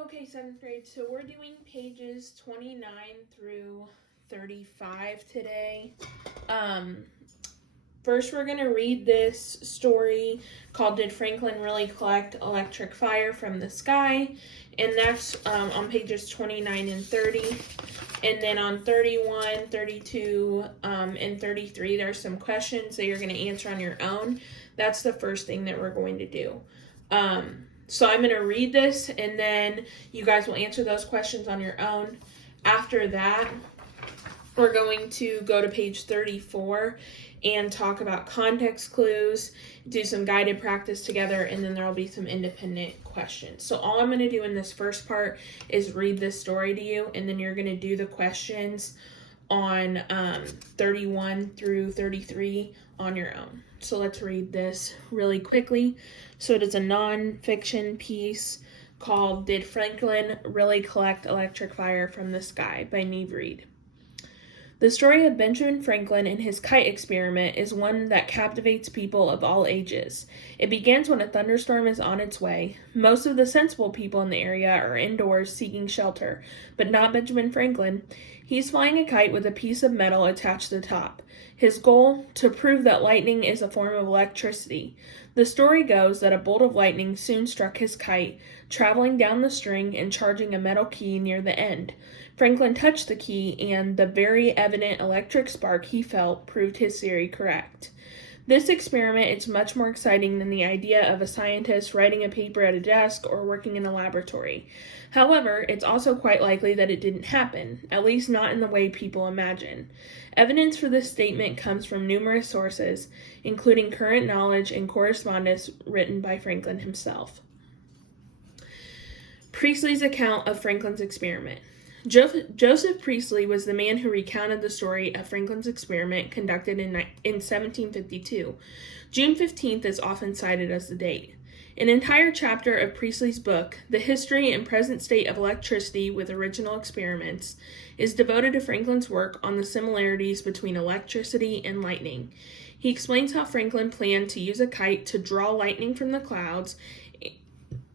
Okay, seventh grade. So we're doing pages 29 through 35 today. Um, First, we're going to read this story called Did Franklin Really Collect Electric Fire from the Sky? And that's on pages 29 and 30. And then on 31, 32, and 33, there's some questions that you're going to answer on your own. That's the first thing that we're going to do. So I'm going to read this, and then you guys will answer those questions on your own. After that, we're going to go to page 34 and talk about context clues, do some guided practice together, and then there will be some independent questions. So all I'm going to do in this first part is read this story to you, and then you're going to do the questions on 31 through 33 on your own. So let's read this really quickly. So it is a nonfiction piece called Did Franklin Really Collect Electric Fire from the Sky by Neve Reed. The story of Benjamin Franklin and his kite experiment is one that captivates people of all ages. It begins when a thunderstorm is on its way. Most of the sensible people in the area are indoors seeking shelter, but not Benjamin Franklin. He's flying a kite with a piece of metal attached to the top. His goal? To prove that lightning is a form of electricity. The story goes that a bolt of lightning soon struck his kite, traveling down the string and charging a metal key near the end. Franklin touched the key, and the very evident electric spark he felt proved his theory correct. This experiment is much more exciting than the idea of a scientist writing a paper at a desk or working in a laboratory. However, it's also quite likely that it didn't happen, at least not in the way people imagine. Evidence for this statement comes from numerous sources, including current knowledge and correspondence written by Franklin himself. Priestley's account of Franklin's experiment. Joseph Priestley was the man who recounted the story of Franklin's experiment conducted in 1752. June 15th is often cited as the date. An entire chapter of Priestley's book, The History and Present State of Electricity with Original Experiments, is devoted to Franklin's work on the similarities between electricity and lightning. He explains how Franklin planned to use a kite to draw lightning from the clouds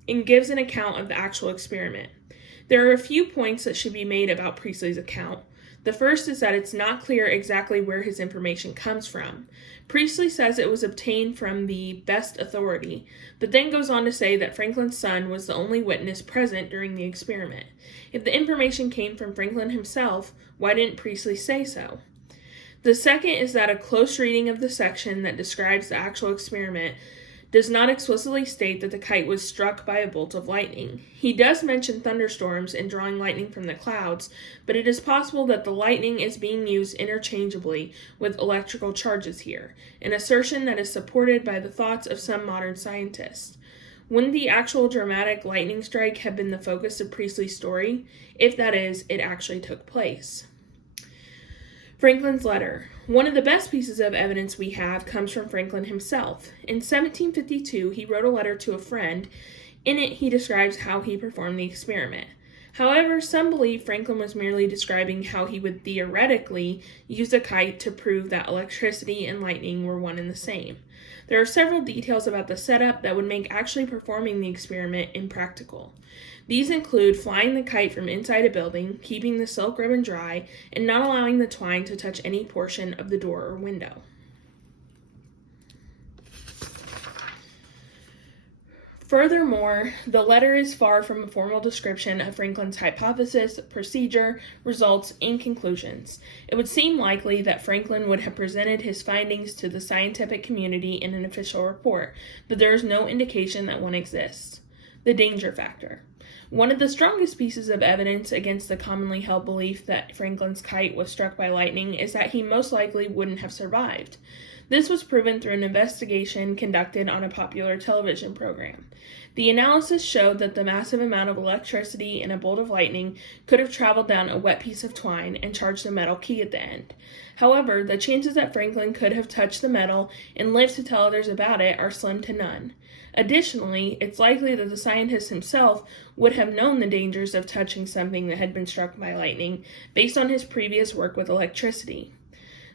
and gives an account of the actual experiment. There are a few points that should be made about Priestley's account. The first is that it's not clear exactly where his information comes from. Priestley says it was obtained from the best authority, but then goes on to say that Franklin's son was the only witness present during the experiment. If the information came from Franklin himself, why didn't Priestley say so? The second is that a close reading of the section that describes the actual experiment does not explicitly state that the kite was struck by a bolt of lightning. He does mention thunderstorms and drawing lightning from the clouds, but it is possible that the lightning is being used interchangeably with electrical charges here, an assertion that is supported by the thoughts of some modern scientists. Wouldn't the actual dramatic lightning strike have been the focus of Priestley's story, if that is, it actually took place? Franklin's letter. One of the best pieces of evidence we have comes from Franklin himself. In 1752, he wrote a letter to a friend. In it, he describes how he performed the experiment. However, some believe Franklin was merely describing how he would theoretically use a kite to prove that electricity and lightning were one and the same. There are several details about the setup that would make actually performing the experiment impractical. These include flying the kite from inside a building, keeping the silk ribbon dry, and not allowing the twine to touch any portion of the door or window. Furthermore, the letter is far from a formal description of Franklin's hypothesis, procedure, results, and conclusions. It would seem likely that Franklin would have presented his findings to the scientific community in an official report, but there is no indication that one exists. The danger factor. One of the strongest pieces of evidence against the commonly held belief that Franklin's kite was struck by lightning is that he most likely wouldn't have survived. This was proven through an investigation conducted on a popular television program. The analysis showed that the massive amount of electricity in a bolt of lightning could have traveled down a wet piece of twine and charged a metal key at the end. However, the chances that Franklin could have touched the metal and lived to tell others about it are slim to none. Additionally, it's likely that the scientist himself would have known the dangers of touching something that had been struck by lightning based on his previous work with electricity.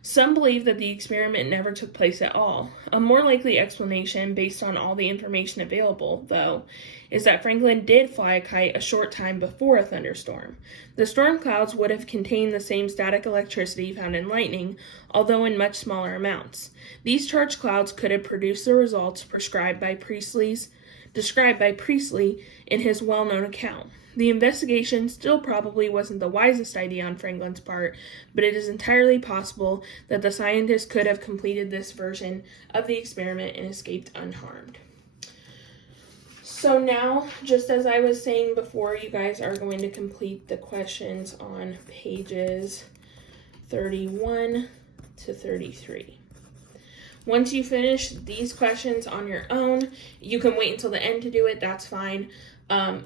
Some believe that the experiment never took place at all. A more likely explanation, based on all the information available, though, is that Franklin did fly a kite a short time before a thunderstorm. The storm clouds would have contained the same static electricity found in lightning, although in much smaller amounts. These charged clouds could have produced the results described by Priestley in his well-known account. The investigation still probably wasn't the wisest idea on Franklin's part, but it is entirely possible that the scientists could have completed this version of the experiment and escaped unharmed. So now, just as I was saying before, you guys are going to complete the questions on pages 31 to 33. Once you finish these questions on your own, you can wait until the end to do it, that's fine.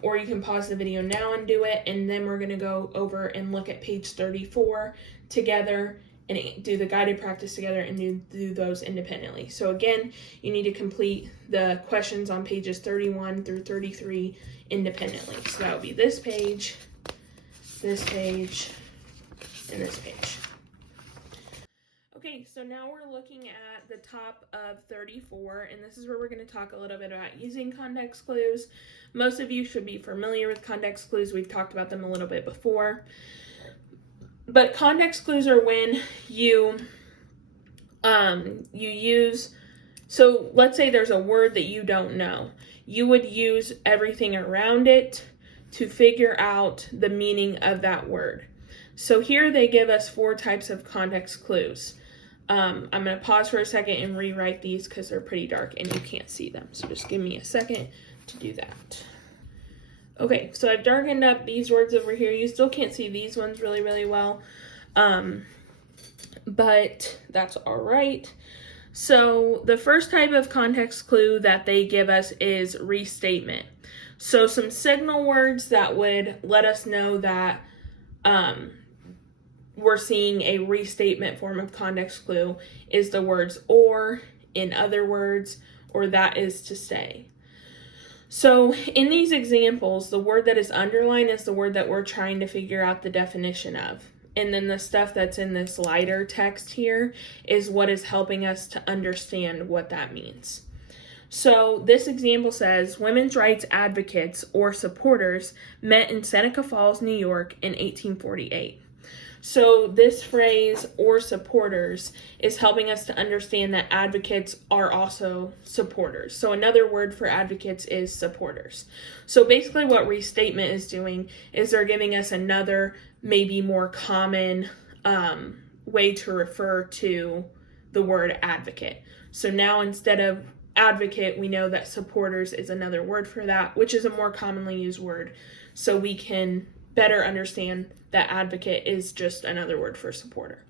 Or you can pause the video now and do it, and then we're going to go over and look at page 34 together and do the guided practice together and do those independently. So again, you need to complete the questions on pages 31 through 33 independently. So that would be this page, and this page. Okay, so now we're looking at the top of 34, and this is where we're going to talk a little bit about using context clues. Most of you should be familiar with context clues. We've talked about them a little bit before. But context clues are when you use, so let's say there's a word that you don't know. You would use everything around it to figure out the meaning of that word. So here they give us 4 types of context clues. I'm going to pause for a second and rewrite these because they're pretty dark and you can't see them. So just give me a second to do that. Okay, so I've darkened up these words over here. You still can't see these ones really, really well, but that's all right. So the first type of context clue that they give us is restatement. So some signal words that would let us know that we're seeing a restatement form of context clue is the words or, in other words, or that is to say. So in these examples, the word that is underlined is the word that we're trying to figure out the definition of. And then the stuff that's in this lighter text here is what is helping us to understand what that means. So this example says, women's rights advocates or supporters met in Seneca Falls, New York in 1848. So this phrase, or supporters, is helping us to understand that advocates are also supporters. So another word for advocates is supporters. So basically what restatement is doing is they're giving us another, maybe more common way to refer to the word advocate. So now instead of advocate, we know that supporters is another word for that, which is a more commonly used word. So we can better understand that advocate is just another word for supporter.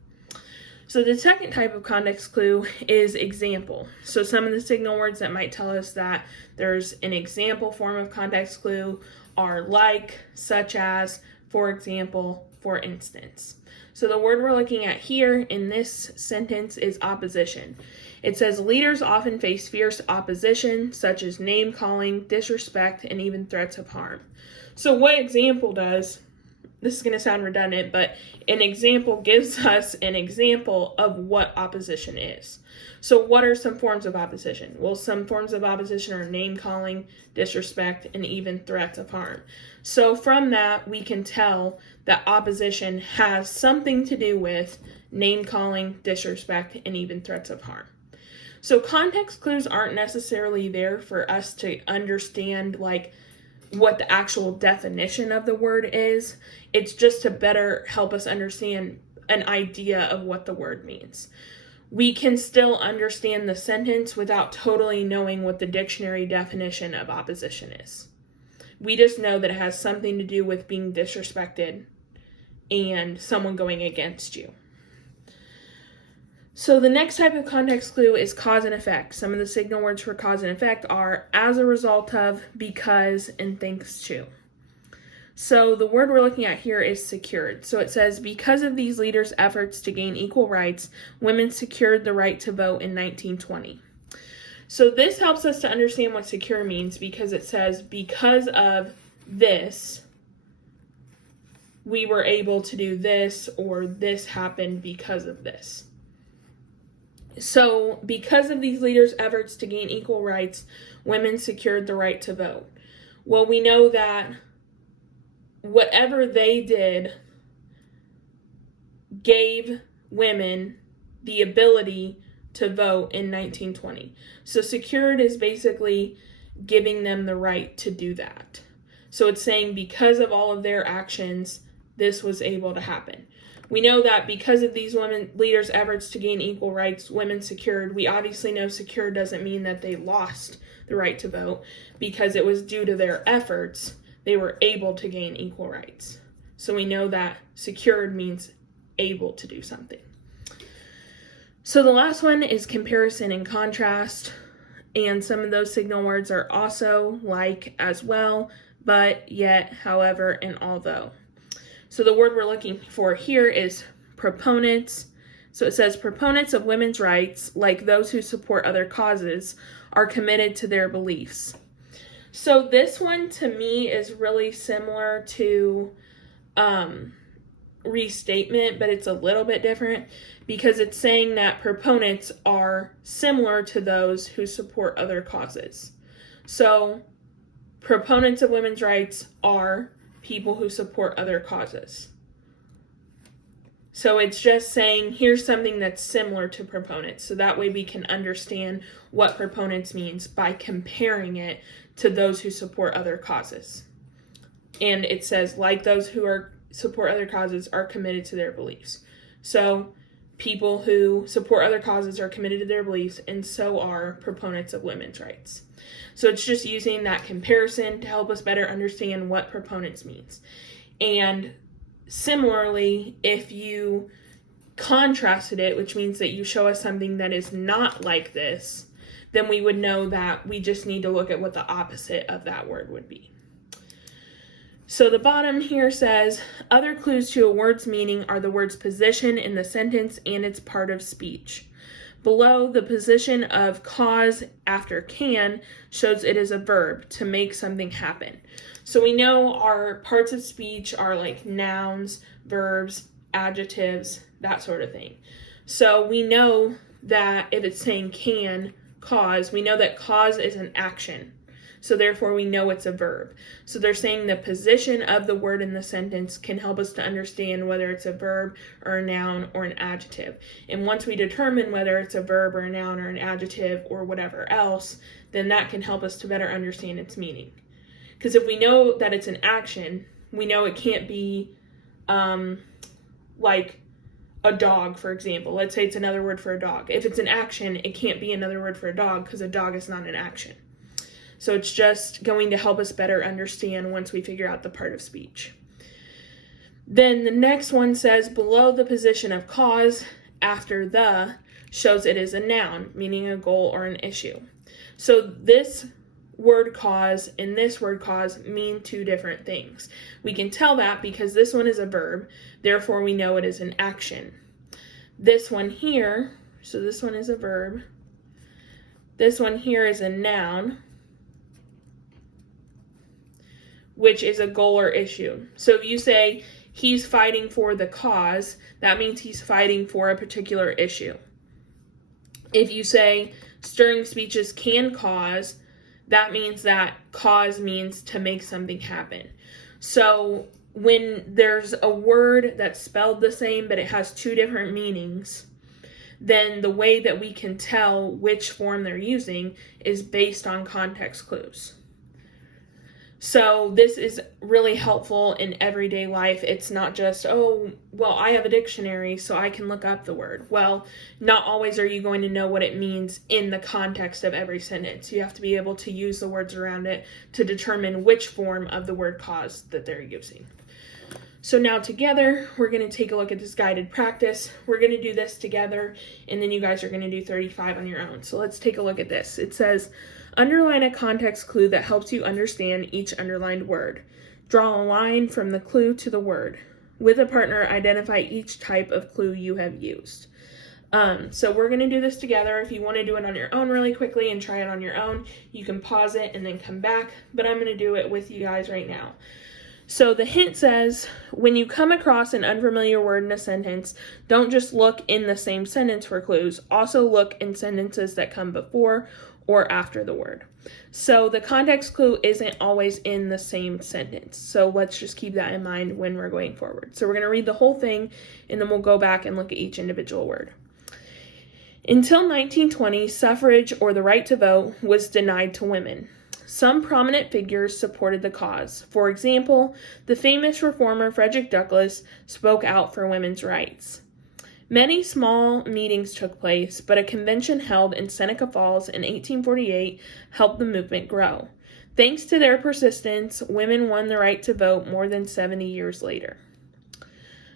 So the second type of context clue is example. So some of the signal words that might tell us that there's an example form of context clue are like, such as, for example, for instance. So the word we're looking at here in this sentence is opposition. It says leaders often face fierce opposition, such as name calling, disrespect, and even threats of harm. So what example does, this is going to sound redundant, but an example gives us an example of what opposition is. So what are some forms of opposition? Well, some forms of opposition are name calling, disrespect, and even threats of harm. So from that, we can tell that opposition has something to do with name calling, disrespect, and even threats of harm. So context clues aren't necessarily there for us to understand like what the actual definition of the word is. It's just to better help us understand an idea of what the word means. We can still understand the sentence without totally knowing what the dictionary definition of opposition is. We just know that it has something to do with being disrespected and someone going against you. So the next type of context clue is cause and effect. Some of the signal words for cause and effect are as a result of, because, and thanks to. So the word we're looking at here is secured. So it says, because of these leaders' efforts to gain equal rights, women secured the right to vote in 1920. So this helps us to understand what secure means because it says, because of this, we were able to do this, or this happened because of this. So because of these leaders' efforts to gain equal rights, women secured the right to vote. Well, we know that whatever they did gave women the ability to vote in 1920. So secured is basically giving them the right to do that. So it's saying because of all of their actions, this was able to happen. We know that because of these women leaders' efforts to gain equal rights, women secured. We obviously know secured doesn't mean that they lost the right to vote, because it was due to their efforts they were able to gain equal rights. So we know that secured means able to do something. So the last one is comparison and contrast, and some of those signal words are also, like, as well, but, yet, however, and although. So the word we're looking for here is proponents. So it says proponents of women's rights, like those who support other causes, are committed to their beliefs. So this one to me is really similar to restatement, but it's a little bit different because it's saying that proponents are similar to those who support other causes. So proponents of women's rights are people who support other causes. So it's just saying here's something that's similar to proponents, so that way we can understand what proponents means by comparing it to those who support other causes. And it says, like those who support other causes are committed to their beliefs. So people who support other causes are committed to their beliefs, and so are proponents of women's rights. So it's just using that comparison to help us better understand what proponents means. And similarly, if you contrasted it, which means that you show us something that is not like this, then we would know that we just need to look at what the opposite of that word would be. So the bottom here says, other clues to a word's meaning are the word's position in the sentence and its part of speech. Below, the position of cause after can shows it is a verb, to make something happen. So we know our parts of speech are like nouns, verbs, adjectives, that sort of thing. So we know that if it's saying can, cause, we know that cause is an action. So therefore we know it's a verb. So they're saying the position of the word in the sentence can help us to understand whether it's a verb or a noun or an adjective. And once we determine whether it's a verb or a noun or an adjective or whatever else, then that can help us to better understand its meaning. Because if we know that it's an action, we know it can't be like a dog, for example. Let's say it's another word for a dog. If it's an action, it can't be another word for a dog because a dog is not an action. So it's just going to help us better understand once we figure out the part of speech. Then the next one says, below the position of cause, after the, shows it is a noun, meaning a goal or an issue. So this word cause and this word cause mean two different things. We can tell that because this one is a verb, therefore we know it is an action. This one here, so this one is a verb. This one here is a noun, which is a goal or issue. So if you say he's fighting for the cause, that means he's fighting for a particular issue. If you say stirring speeches can cause, that means that cause means to make something happen. So when there's a word that's spelled the same but it has two different meanings, then the way that we can tell which form they're using is based on context clues. So this is really helpful in everyday life. It's not just, oh, well, I have a dictionary, so I can look up the word. Well, not always are you going to know what it means in the context of every sentence. You have to be able to use the words around it to determine which form of the word cause that they're using. So now together, we're going to take a look at this guided practice. We're going to do this together, and then you guys are going to do 35 on your own. So let's take a look at this. It says, underline a context clue that helps you understand each underlined word. Draw a line from the clue to the word. With a partner, identify each type of clue you have used. So we're going to do this together. If you want to do it on your own really quickly and try it on your own, you can pause it and then come back, but I'm going to do it with you guys right now. So the hint says, when you come across an unfamiliar word in a sentence, don't just look in the same sentence for clues. Also look in sentences that come before or after the word. So the context clue isn't always in the same sentence. So let's just keep that in mind when we're going forward. So we're going to read the whole thing, and then we'll go back and look at each individual word. Until 1920, suffrage, or the right to vote, was denied to women. Some prominent figures supported the cause. For example, the famous reformer Frederick Douglass spoke out for women's rights. Many small meetings took place, but a convention held in Seneca Falls in 1848 helped the movement grow. Thanks to their persistence, women won the right to vote more than 70 years later.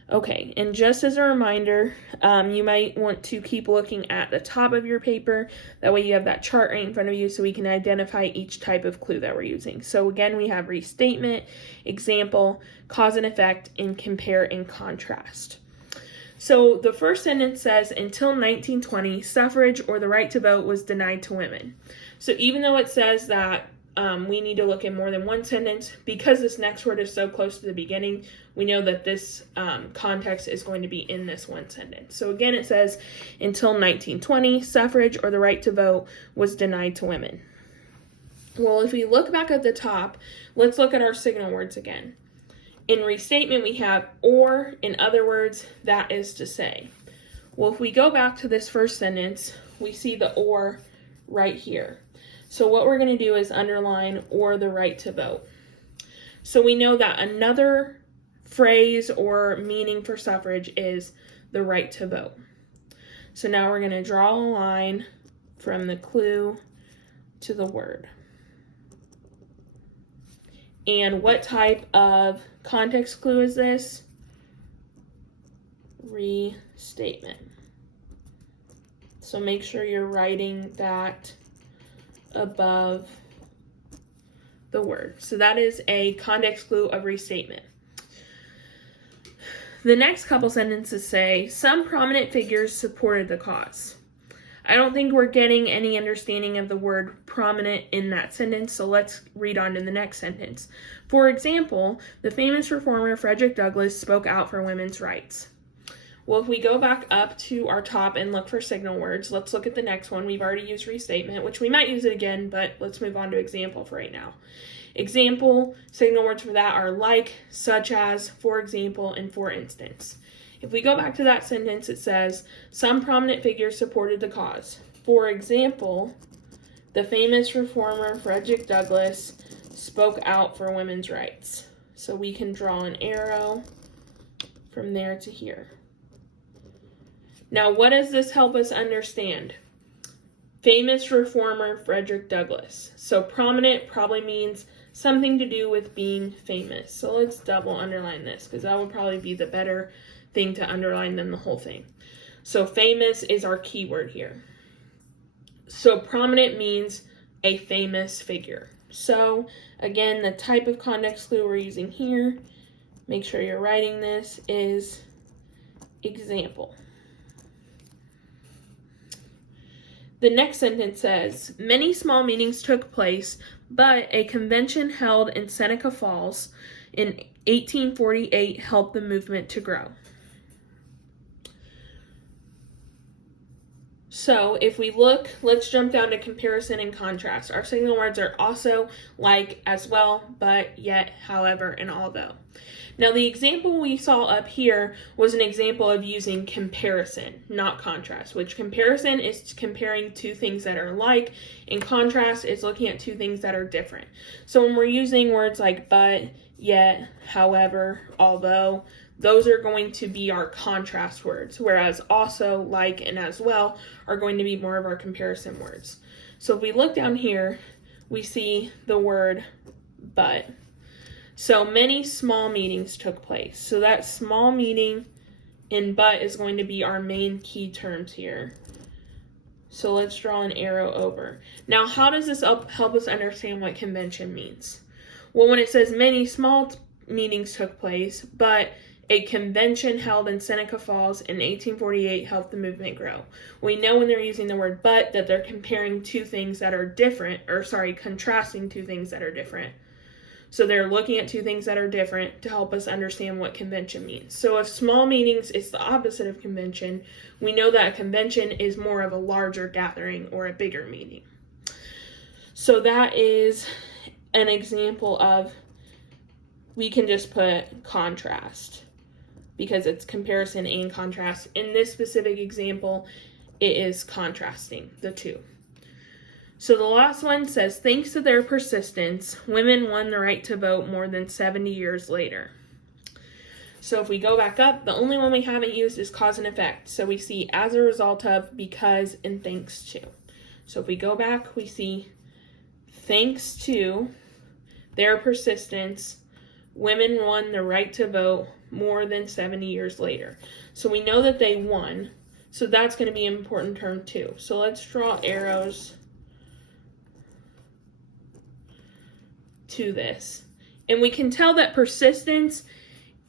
Okay, and just as a reminder, you might want to keep looking at the top of your paper. That way you have that chart right in front of you so we can identify each type of clue that we're using. So again, we have restatement, example, cause and effect, and compare and contrast. So the first sentence says, until 1920, suffrage, or the right to vote, was denied to women. So even though it says that we need to look in more than one sentence, because this next word is so close to the beginning, we know that this context is going to be in this one sentence. So again, it says, until 1920, suffrage, or the right to vote, was denied to women. Well, if we look back at the top, let's look at our signal words again. In restatement, we have or, in other words, that is to say. Well, if we go back to this first sentence, we see the or right here. So what we're going to do is underline or the right to vote. So we know that another phrase or meaning for suffrage is the right to vote. So now we're going to draw a line from the clue to the word. And what type of context clue is this? Restatement. So make sure you're writing that above the word. So that is a context clue of restatement. The next couple sentences say, some prominent figures supported the cause. I don't think we're getting any understanding of the word prominent in that sentence, so let's read on to the next sentence. For example, the famous reformer Frederick Douglass spoke out for women's rights. Well, if we go back up to our top and look for signal words, let's look at the next one. We've already used restatement, which we might use it again, but let's move on to example for right now. Example, signal words for that are like, such as, for example, and for instance. If we go back to that sentence, it says, some prominent figures supported the cause. For example, the famous reformer Frederick Douglass spoke out for women's rights. So we can draw an arrow from there to here. Now, what does this help us understand? Famous reformer Frederick Douglass. So prominent probably means something to do with being famous. So let's double underline this because that would probably be the better thing to underline than the whole thing. So famous is our keyword here. So prominent means a famous figure. So again, the type of context clue we're using here, make sure you're writing this, is example. The next sentence says, many small meetings took place, but a convention held in Seneca Falls in 1848 helped the movement to grow. So if we look, let's jump down to comparison and contrast. Our signal words are also, like, as well, but, yet, however, and although. Now the example we saw up here was an example of using comparison, not contrast, which comparison is comparing two things that are like, and contrast is looking at two things that are different. So when we're using words like but, yet, however, although, those are going to be our contrast words, whereas also, like, and as well are going to be more of our comparison words. So if we look down here, we see the word but. So many small meetings took place. So that small meeting in but is going to be our main key terms here. So let's draw an arrow over. Now, how does this help us understand what convention means? Well, when it says many small meetings took place, but a convention held in Seneca Falls in 1848 helped the movement grow. We know when they're using the word but that they're comparing two things that are different, contrasting two things that are different. So they're looking at two things that are different to help us understand what convention means. So if small meetings is the opposite of convention, we know that a convention is more of a larger gathering or a bigger meeting. So that is an example of, we can just put contrast because it's comparison and contrast. In this specific example, it is contrasting the two. So the last one says, thanks to their persistence, women won the right to vote more than 70 years later. So if we go back up, the only one we haven't used is cause and effect. So we see as a result of, because, and thanks to. So if we go back, we see thanks to their persistence, women won the right to vote more than 70 years later. So we know that they won. So that's going to be an important term too. So let's draw arrows to this. And we can tell that persistence,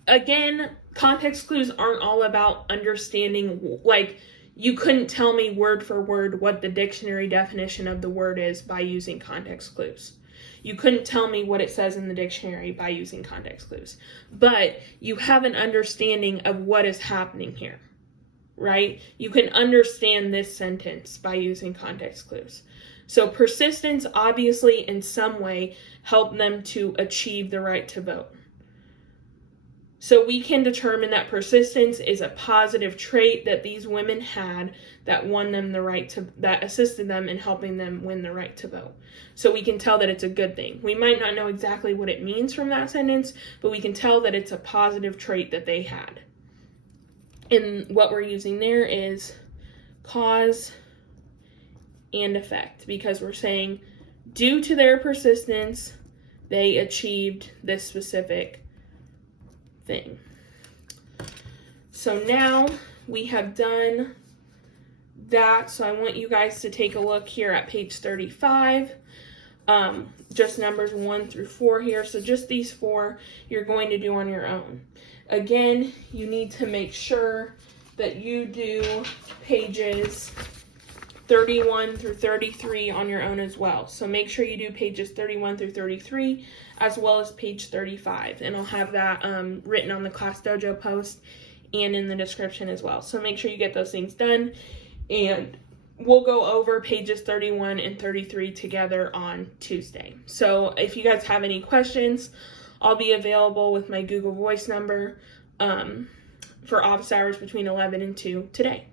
again, context clues aren't all about understanding, like, you couldn't tell me word for word what the dictionary definition of the word is by using context clues. You couldn't tell me what it says in the dictionary by using context clues. But you have an understanding of what is happening here, right? You can understand this sentence by using context clues. So persistence obviously in some way helped them to achieve the right to vote. So we can determine that persistence is a positive trait that these women had that won them the right to, that assisted them in helping them win the right to vote. So we can tell that it's a good thing. We might not know exactly what it means from that sentence, but we can tell that it's a positive trait that they had. And what we're using there is cause and effect, because we're saying due to their persistence, they achieved this specific thing. So now we have done that. So I want you guys to take a look here at page 35. Just numbers 1 through 4 here. So just these 4 you're going to do on your own. Again, you need to make sure that you do pages 31 through 33 on your own as well. So make sure you do pages 31 through 33 as well as page 35. And I'll have that written on the Class Dojo post and in the description as well. So make sure you get those things done. And we'll go over pages 31 and 33 together on Tuesday. So if you guys have any questions, I'll be available with my Google Voice number for office hours between 11 and 2 today.